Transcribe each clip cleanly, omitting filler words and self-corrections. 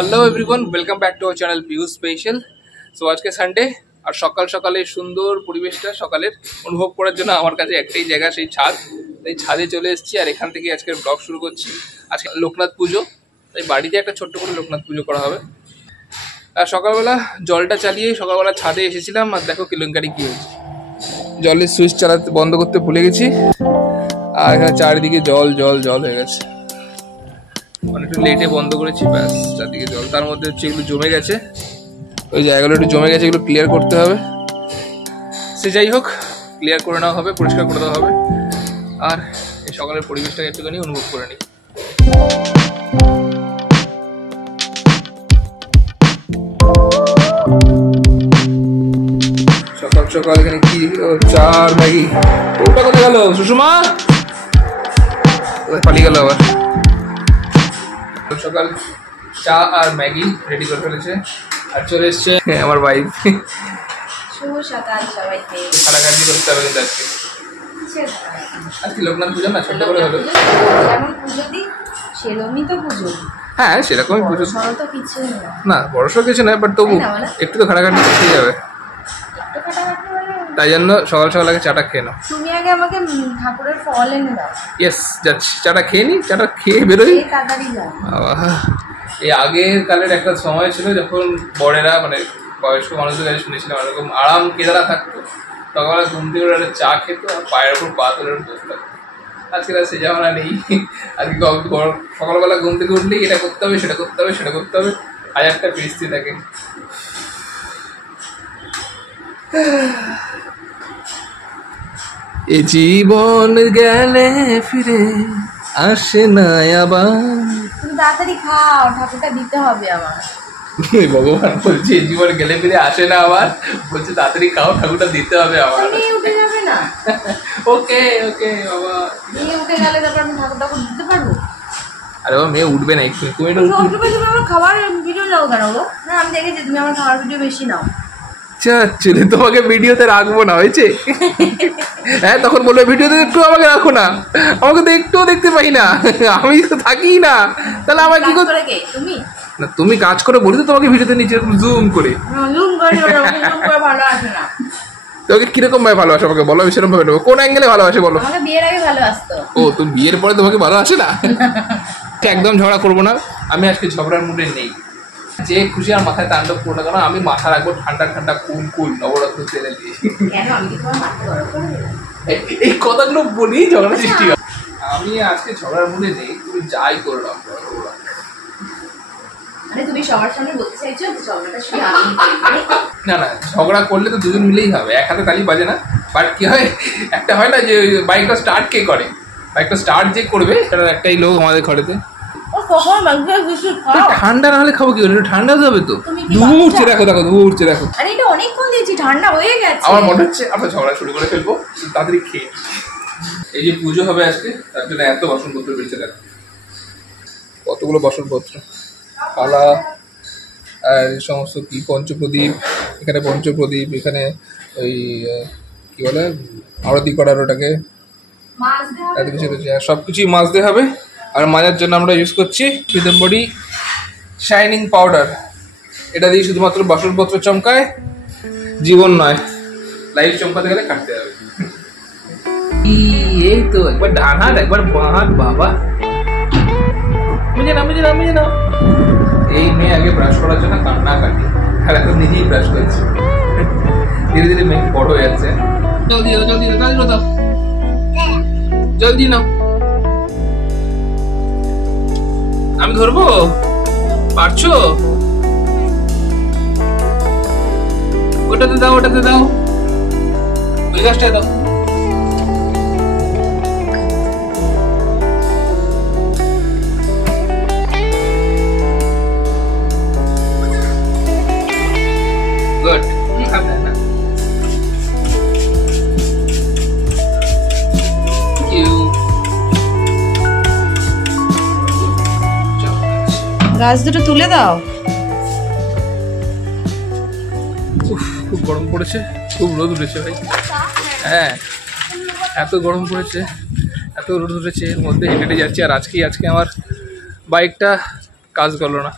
Hello everyone, welcome back to our channel Piu special. So আজকে Sunday আর সকাল সকালে সুন্দর পরিবেশটা সকালের অনুভব করার জন্য আমার কাছে একটাই জায়গা, সেই ছাদ। তাই ছাদে চলে এসেছি আর এখান থেকে আজকের ব্লগ শুরু করছি। আজকে লোকনাথ পুজো, তাই বাড়িতে একটা ছোট্ট করে লোকনাথ পুজো করা হবে। আর সকালবেলা জলটা চালিয়ে সকালবেলা ছাদে এসেছিলাম আর দেখো কেলেঙ্কারি কী হয়েছে। জলের সুইচ চালাতে বন্ধ করতে ভুলে গেছি আর এখানে চারিদিকে জল জল জল হয়ে গেছে। অনেকটা লেটে বন্ধ করেছি, ব্যাস চারদিকে জল। তার মধ্যে হচ্ছে এগুলো জমে গেছে, ওই জায়গাগুলো একটু জমে গেছে, এগুলো ক্লিয়ার করতে হবে। সে যাই হোক, ক্লিয়ার করে নেওয়া হবে, পরিষ্কার করে দেওয়া হবে। আর এই সকালের পরিবেশটাকে একটুখানি অনুভব করে নিই। সকাল সকাল এখানে কি চা আর ম্যাগি। ওটা কোথায় গেল সুষমা? পালিয়ে গেল আবার। সকাল চা আর ম্যাগি রেডি করে ফেলেছে আর চলে এসছে আমার ভাই। শুভ সকাল সবাইকে। খাটাখাটি করতে হবে কিন্তু আজকে। আজকে লোকনাথ পুজো না, ছোট্ট করে হলো। যেমন পুজো দিই সেরকমই তো পুজো। হ্যাঁ সেরকমই পুজো, বড় তো কিছুই না। না বড়সড় কিছু নয়, বাট তবু একটু তো খাটাখাটি করতেই যাবে। তাই জন্য সকাল সকাল আগে চাটা খেয়ে নাও। তুমি আগে আমাকে ঠাকুরের ফল এনে দাও। ইয়েস, যাচ্ছি, চাটা খেয়ে নি, চাটা খেয়ে বেরোই। তাড়াতাড়ি যাও। এই আগের কালের একটা সময় ছিল যখন বড়েরা, মানে বয়স্ক মানুষদের কাছে শুনেছিলাম এরকম আরাম কেদারা থাকতো, সকালবেলা ঘুম থেকে ওরা চা খেতো আর পায়ের ওপর পা তুলে বসে থাকতো। আজকে আর সে জামানা নেই। আজকে সকালবেলা ঘুম থেকে উঠলেই এটা করতে হবে, সেটা করতে হবে, সেটা করতে হবে, হাজারটা পরিস্থিতি থাকে। এ জীবন গেলে ফিরে আসে না আবার। তুমি তাড়াতাড়ি খাও, ঠাকুরটা দিতে হবে আমার। ভগবান বলছে এই জীবন গেলে ফিরে আসে না আবার, বলছে তাড়াতাড়ি খাও, ঠাকুরটা দিতে হবে আমার। তুমি উঠে যাবে না? ওকে ওকে বাবা, তুমি উঠে গেলে তারপর আমি ঠাকুরটা দিতে পারবো? আরে বাবা মেয়ে উঠবে না, একটু তুমি তুমি আমার খাবার ভিডিও নাও কেন গো? না আমি দেখেছি তুমি আমার খাবার ভিডিও বেশি নাও। চলে তোমাকে ভিডিওতে রাখবো না, হয়েছে? হ্যাঁ তখন বলবে ভিডিওতে একটু আমাকে রাখো না, আমাকে তো একটুও দেখতে পাই না, আমি তো থাকি না, তাহলে আমার কি করে? তুমি না তুমি কাজ করে বলি তো তোমাকে ভিডিওতে নিচে জুম করে ভালো আসে না। তোমাকে কিরকম ভাবে ভালোবাসে আমাকে বলো, আমি সেরকম ভাবে নেবো। কোন অ্যাঙ্গেলে ভালোবাসে বলো? আমাকে বিয়ের আগে ভালোবাসতো। ও তুমি বিয়ের পরে তোমাকে ভালো আসে না? একদম ঝগড়া করবো না, আমি আজকে ঝগড়ার মুডে নেই। যে খুশি আর মাথায় তাণ্ডব করো না কেন, আমি মাথা রাখবো ঠান্ডা ঠান্ডা কুল কুল নবরত্ন তেলে দিয়ে। এই কথাগুলো বলি ঝগড়া সৃষ্টি হয়। আমি আজকে ঝগড়ার মুডে নেই, তুমি যাই করলাম। তুমি সবার সামনে বলতে চাইছো ঝগড়াটা শুধু আমি? না না, ঝগড়া করলে তো দুজন মিলেই হবে, এক হাতে তালি বাজে না। বাট কি হয়, একটা হয় না যে বাইকটা স্টার্ট কে করে, বাইকটা স্টার্ট যে করবে সেটা একটাই লোক আমাদের ঘরেতে। ঠান্ডা না হলে খাবো কি করে? ঠান্ডা যাবে তো। ধুমুরছে দেখো, দেখো ধুমুরছে দেখো। আরে এটা অনেকক্ষণ দিয়েছি, ঠান্ডা হয়ে গেছে। আমার মনে হচ্ছে আমরা ঝগড়া শুরু করে ফেলবো, তাড়াতাড়ি খেয়ে। এই যে পুজো হবে আজকে, তার জন্য এত বাসনপত্র বেরিয়েছে দেখো, কতগুলো বাসনপত্র, থালা আর সমস্ত কি পঞ্চপ্রদীপ, এখানে পঞ্চপ্রদীপ, এখানে ওই কি বলে আরতি করার ওটাকে এত কিছু রয়েছে, সব কিছুই মাজতে হবে। আর মাজার জন্য আমরা ইউজ করছি প্রীতম বডি শাইনিং পাউডার। এটা দিয়ে শুধুমাত্র বাসনপত্র চমকায়, জীবন নয়। লাইফ চমকাতে গেলে কাটতে হবে। এই তো একবার ডান হাত একবার বাঁ হাত, বাবা মুঝে না মুঝে না মুঝে না। এই মেয়ে আগে ব্রাশ করার জন্য কান্না কাটি, আর এখন নিজেই ব্রাশ করছি। ধীরে ধীরে মেয়ে বড় হয়ে যাচ্ছে। জলদি দাও জলদি দাও, জলদি দাও, জলদি নাও। আমি ধরবো, পারছো? ওটাতে দাও, ওটাতে দাও, ওই গাছটায় দাও। গুড। গাছ দুটো তুলে দাও। খুব গরম পড়েছে, খুব রোদ উঠেছে ভাই। হ্যাঁ এত গরম পড়েছে, এত রোদ উঠেছে, এর মধ্যে হেঁটে হেঁটে যাচ্ছি। আর আজকে আমার বাইকটা কাজ করলো না,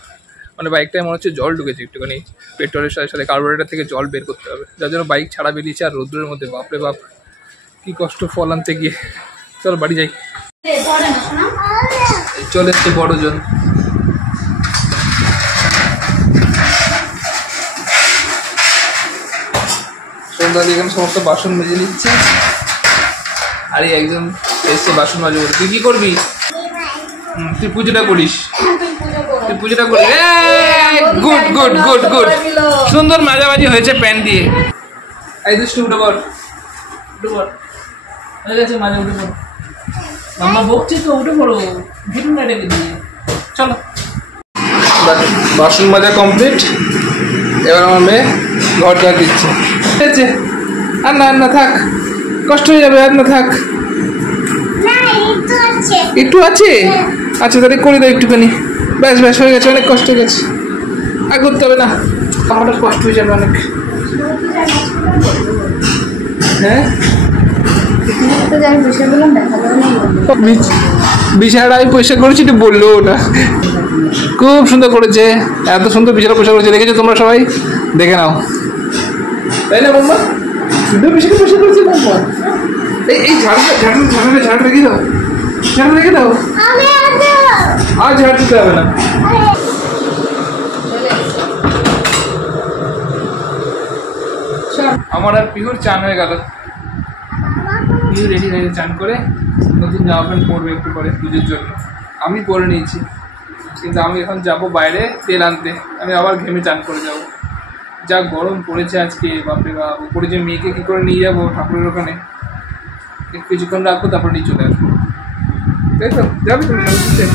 মানে বাইকটায় মনে হচ্ছে জল ঢুকেছে একটুখানি, পেট্রোলের সাথে সাথে কার্বোরেটর থেকে জল বের করতে হবে, যার জন্য বাইক ছাড়া বেরিয়েছে। আর রোদ্রের মধ্যে বাপরে বাপ কি কষ্ট ফল আনতে গিয়ে। চল বাড়ি যাই। চলে এসছে বড়জন। সন্ধ্যা দিয়ে এখানে সমস্ত বাসন মেজে নিচ্ছে, আর এই একজন এসছে বাসন মাজে বলে। তুই কি করবি? তুই পুজোটা করিস, তুই পুজোটা করিস। গুড গুড গুড গুড, সুন্দর মাঝামাঝি হয়েছে প্যান দিয়ে। এই দুষ্টু উঠে পড়, উঠে পড়, হয়ে গেছে মাঝে উঠে পড়। মাম্মা বকছি তো, উঠে পড়ো, ঘুটুন না ডেকে দিয়ে। চলো, বাসন মাজা কমপ্লিট। এবার আমার মেয়ে ঘর ঝাড় দিচ্ছে। ঠিক আছে, আর না আর না থাক, কষ্ট হয়ে যাবে, আর না থাক। একটু আছে, আচ্ছা তাহলে করে দাও একটুখানি। ব্যাস ব্যাস হয়ে গেছে, অনেক কষ্ট হয়ে গেছে, আর করতে হবে না। আমার কষ্ট হয়ে যাবে অনেক। হ্যাঁ, বিছানাটা আমি পয়সা করেছি, একটু বললো ওটা। খুব সুন্দর করেছে, এত সুন্দর বিছানা পয়সা করেছে, দেখেছো তোমরা সবাই? দেখে নাও, তাই না মাম্মা? সুন্দর বিছানা পয়সা করেছে মাম্মা। এই ঝাড় রেখে দাও, ঝাড় রেখে দাও, আর ঝাড় দিতে হবে না। আমার আর পিহুর চান হয়ে গেল। পিহু রেডি হয়ে চান করে নতুন জামা প্যান্ট পরবে একটু পরে পুজোর জন্য। আমি পরে নিয়েছি, কিন্তু আমি এখন যাব বাইরে তেল আনতে। আমি আবার ঘেমে চান করে যাব। যা গরম পড়েছে আজকে, বাপরে বাপ। উপরে যে মেয়েকে কী করে নিয়ে যাবো ঠাকুরের ওখানে, কিছুক্ষণ রাখবো, তারপর নিয়ে চলে আসবো। তাই তো, যাবে তুমি ঠাকুর?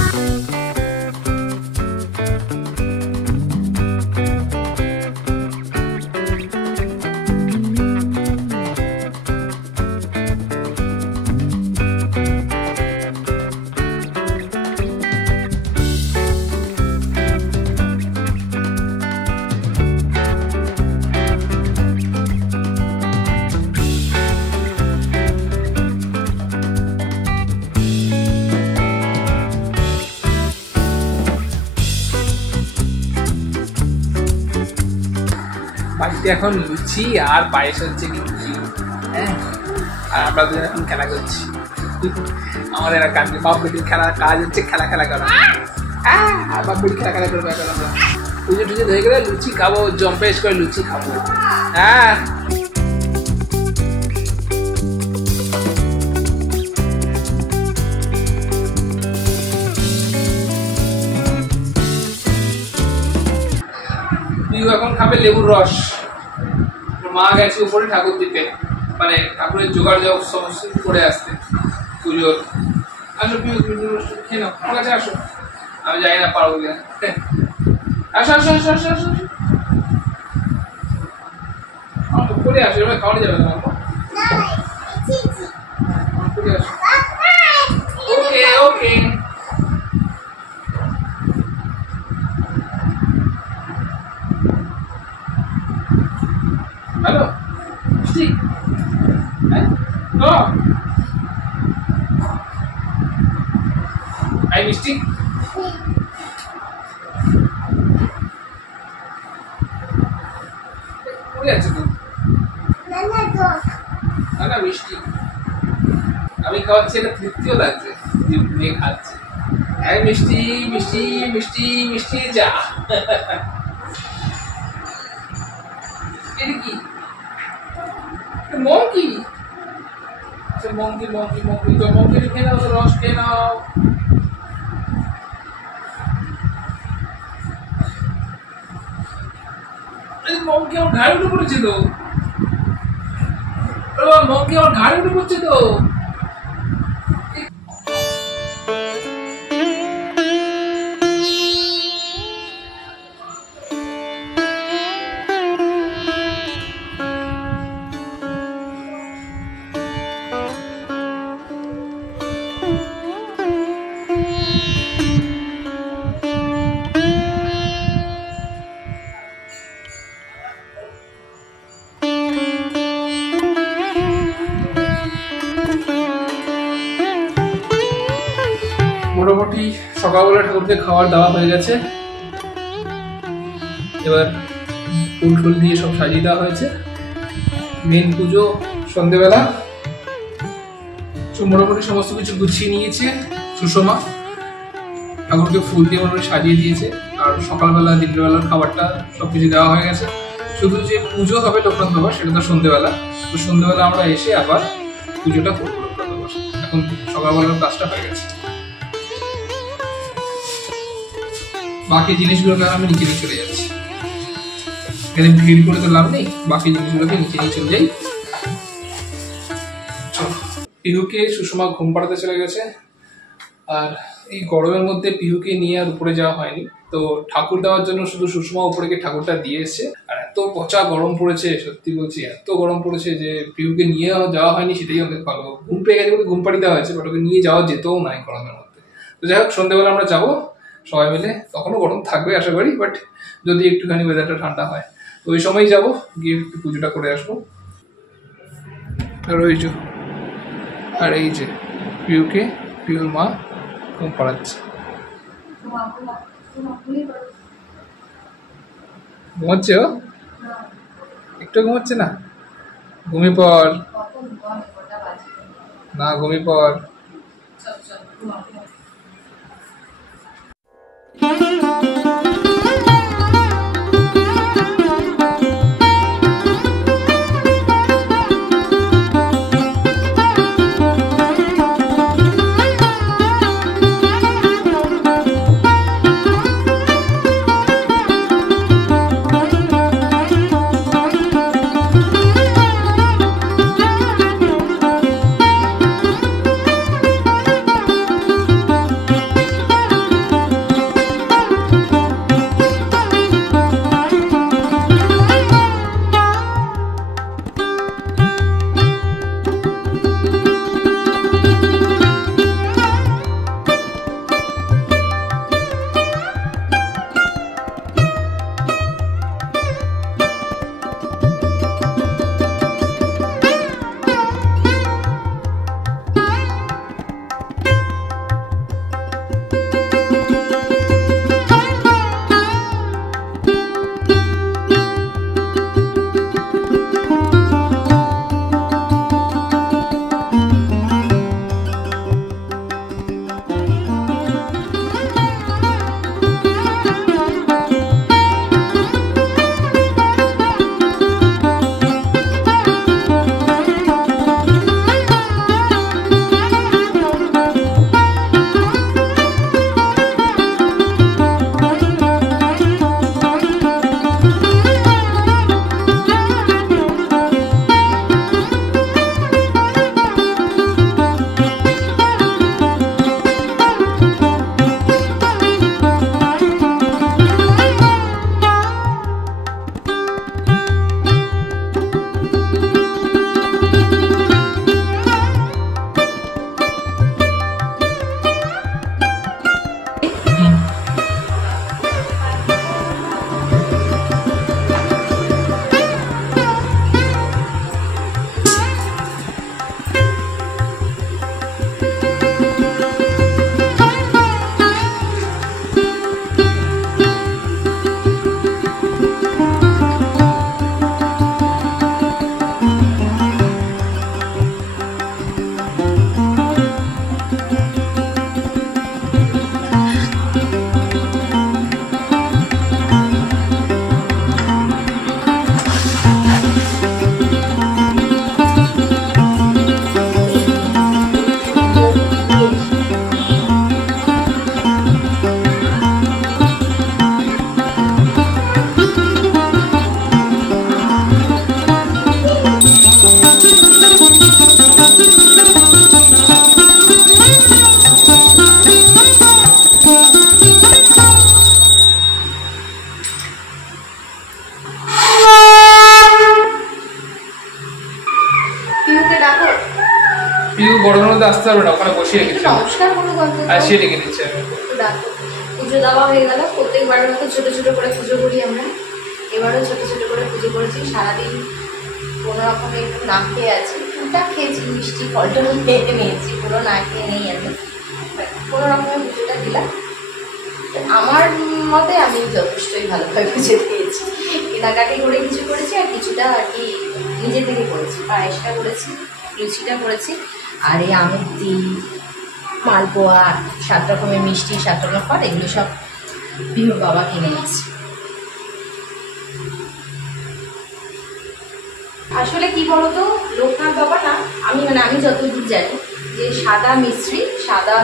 বাড়িতে এখন লুচি আর পায়েস হচ্ছে, কিন্তু হ্যাঁ, আর আমরা দুজন এখন খেলা করছি। আমাদের আর কাজ বাপ বেটির খেলা, কাজ হচ্ছে খেলা খেলা করা। আর বাপ বেটি খেলা খেলা করবো এখন আমরা। পুজো টুজো হয়ে গেলে লুচি খাবো, জম্পেশ করে লুচি খাবো। হ্যাঁ, এখন খাবে লেবুর রস। মা গেছে উপরে ঠাকুর দিতে, মানে ঠাকুরের জোগাড় সমস্ত করে আসতে পুজোর। আসো পিউ, খেয়ে নাও, আমার কাছে আসো। আমি যাই না, পারবো কিনা। আসো আসো আসো আসো আসো, করে আসো, এবার খাওয়ানো যাবে না। ওকে ওকে, হ্যালো মিষ্টি, হ্যাঁ আই মিষ্টি, পড়ে আছে তো না না মিষ্টি। আমি খাওয়াচ্ছি, এটা তৃপ্তিও লাগছে, নিয়ে খাচ্ছে। হ্যাঁ মিষ্টি মিষ্টি মিষ্টি মিষ্টি, যা। এটা কি মঙ্কি? আচ্ছা মঙ্কি মঙ্কি মঙ্কি, তো মঙ্কি খেয়ে নাও, রস খেয়ে নাও। মঙ্কি আমার ঘাড়ে উঠে পড়েছে তো, মঙ্কি আমার ঘাড়ে উঠে পড়ছে তো। মোটামুটি সকালবেলা ঠাকুরকে খাবার দেওয়া হয়ে গেছে। এবার ফুল ফুল দিয়ে সব সাজিয়ে দেওয়া হয়েছে। মেন পুজো সন্ধেবেলা। মোটামুটি সমস্ত কিছু গুছিয়ে নিয়েছে সুষমা, ঠাকুরকে ফুল দিয়ে মোটামুটি সাজিয়ে দিয়েছে। আর সকালবেলা দিনের বেলার খাবারটা সবকিছু দেওয়া হয়ে গেছে। শুধু যে পুজো হবে লোকনাথ বাবার সেটা তো সন্ধেবেলা। তো সন্ধেবেলা আমরা এসে আবার পুজোটা করবো লোকনাথ বাবার। এখন সকালবেলার কাজটা হয়ে গেছে। বাকি জিনিসগুলোকে আমি নিচে নিয়ে চলে যাচ্ছি। এখানে ভিড় করে তো লাভ নেই, বাকি জিনিসগুলোকে নিচে নিয়ে চলে যাই। পিহুকে সুষমা ঘুম পাড়াতে চলে গেছে। আর এই গরমের মধ্যে পিহুকে নিয়ে আর উপরে যাওয়া হয়নি। তো ঠাকুর দেওয়ার জন্য শুধু সুষমা উপরে গিয়ে ঠাকুরটা দিয়ে এসছে। আর এত পচা গরম পড়েছে, সত্যি বলছি এত গরম পড়েছে যে পিহুকে নিয়ে যাওয়া হয়নি। সেটাই অনেক ভালো। ঘুম পেয়ে গেছে বলে ঘুম পাড়ি দেওয়া হয়েছে, বাট ওকে নিয়ে যাওয়া যেতেও নাই গরমের মধ্যে। তো যাই হোক, সন্ধ্যেবেলা আমরা যাবো সবাই মিলে। তখনও গরম থাকবে আশা করি, বাট যদি একটুখানি ওয়েদারটা ঠান্ডা হয় তো ওই সময়ই যাবো, গিয়ে একটু পুজোটা করে আসবো। আর এই যে পিহুকে, পিহুর মা ঘুম পাড়াচ্ছে। ঘুমাচ্ছে ও? একটু ঘুমাচ্ছে না? ঘুমিয়ে পর না, ঘুমিয়ে পর। পিউ গরমের মধ্যে আসতে পারবে না, ওখানে বসিয়ে রেখেছি। নমস্কার কোনো গল্প আসিয়ে রেখে দিচ্ছি আমি। পুজো দেওয়া হয়ে গেল। প্রত্যেকবারের মতো ছোট ছোট করে পুজো করি আমরা। এবারও ছোট ছোট করে পুজো করেছি। সারাদিন কোনো রকমে একটু না খেয়ে আছি। টুকটাক খেয়েছি, মিষ্টি ফল টল খেয়ে নিয়েছি, পুরো না খেয়ে নেই আমি। কোনো রকমের পুজোটা দিলাম। আমার মতে আমি যথেষ্টই ভালোভাবে পুজো দিয়েছি। কেনাকাটি করে কিছু করেছি আর কিছুটা আর কি নিজে থেকে করেছি। পায়েসটা করেছি, লুচিটা করেছি, আর এই আমুদি, মালপোয়া, 7 রকমের মিষ্টি, 7 রকমের ফল, এগুলো সব বিহুর বাবা কিনে নিয়েছি। আসলে কি বলতো, লোকনাথ বাবা না, আমি যতদূর জানি যে সাদা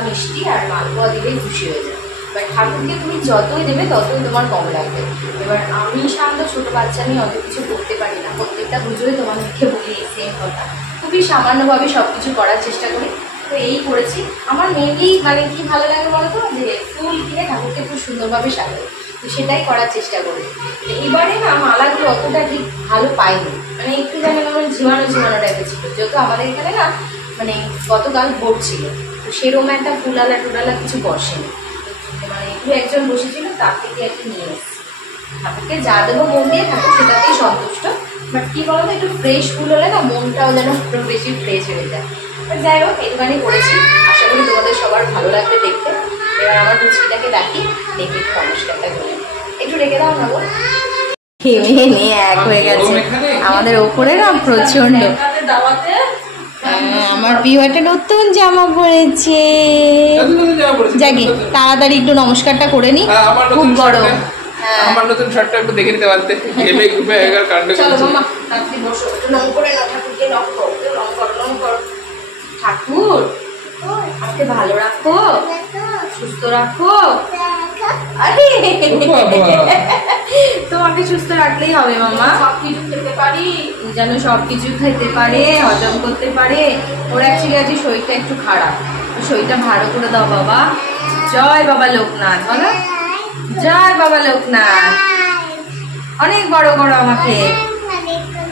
মিষ্টি আর মালপোয়া দিলেই খুশি হয়ে যায়। এবার ঠাকুরকে তুমি যতই দেবে ততই তোমার কম লাগবে। এবার আমি শান্ত ছোটো বাচ্চা নিয়ে অত কিছু করতে পারি না, প্রত্যেকটা পুজোয় তোমাদেরকে বলি এই সেম কথা। খুবই সামান্যভাবে সব কিছু করার চেষ্টা করি। তো এই করেছি। আমার মেনলি কি ভালো লাগে বলতো, যে ফুল কিনে ঠাকুরকে খুব সুন্দরভাবে সাজাই, তো সেটাই করার চেষ্টা করি। এবারে না মালাগুলো অতটা ঠিক ভালো পাইনি, একটু যেন আমার ঝিমানো টাইপের ছিল, যেহেতু আমাদের এখানে না গতকাল ভোট ছিল, তো সেরকম একটা ফুলালা টুলালা কিছু বসেনি। একটু একজন বসেছিল, তার থেকে একটু নিয়ে এসেছি। ঠাকুরকে যা দেবো মন দিয়ে ঠাকুর সেটাতেই সন্তুষ্ট। বাট কী বলতো, একটু ফ্রেশ ফুল হলে না মনটাও যেন একটু বেশি ফ্রেশ হয়ে যায়। যাই হোক, একটুখানি করেছি, আশা করি তোমাদের সবার ভালো লাগবে দেখতে। এবার আমার লুচিটাকে ডাকি, ডেকে একটু নমস্কারটা করি। একটু রেখে দাও না গো। খেয়ে নিয়ে এক হয়ে গেছে আমাদের ওপরে না প্রচন্ড। আমার প্রিয় একটা নতুন জামা পরেছে, যাকে তাড়াতাড়ি একটু নমস্কারটা করে নি, খুব গরম। আমার নতুন শার্টটা একটু দেখে নিতে পারতে, ঘেমে ঘুমে এগার কাণ্ড চলো মামা, তাড়াতাড়ি বসো, একটু নম করে নাও, ঠাকুরকে নম করো, নম করো। ঠাকুর আমাকে ভালো রাখো, সুস্থ রাখো। আরে তোমাকে সুস্থ রাখলেই হবে মামা, সবকিছু খেতে পারি যেন, সবকিছু খেতে পারে, হজম করতে পারে। ওর অ্যাকচুয়ালি শরীরটা একটু খারাপ, শরীরটা ভালো করে দাও বাবা। জয় বাবা লোকনাথ, বলো জয় বাবা লোকনাথ। অনেক বড় করো আমাকে,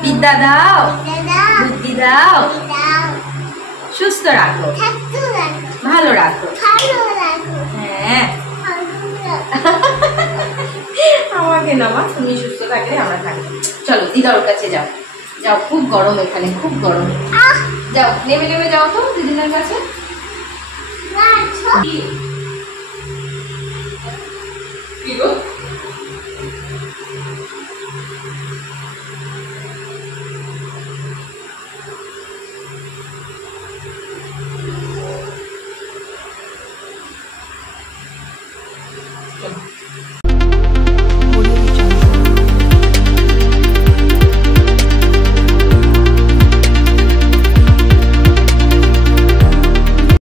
বিদ্যা দাও, বুদ্ধি দাও, সুস্থ রাখো, ভালো রাখো। হ্যাঁ আমাকে না মা, তুমি সুস্থ থাকলে আমরা থাকবো। চলো দিদা ওর কাছে যাও, যাও, খুব গরম এখানে, খুব গরম। যাও নেমে যাও তো দিদিনের কাছে।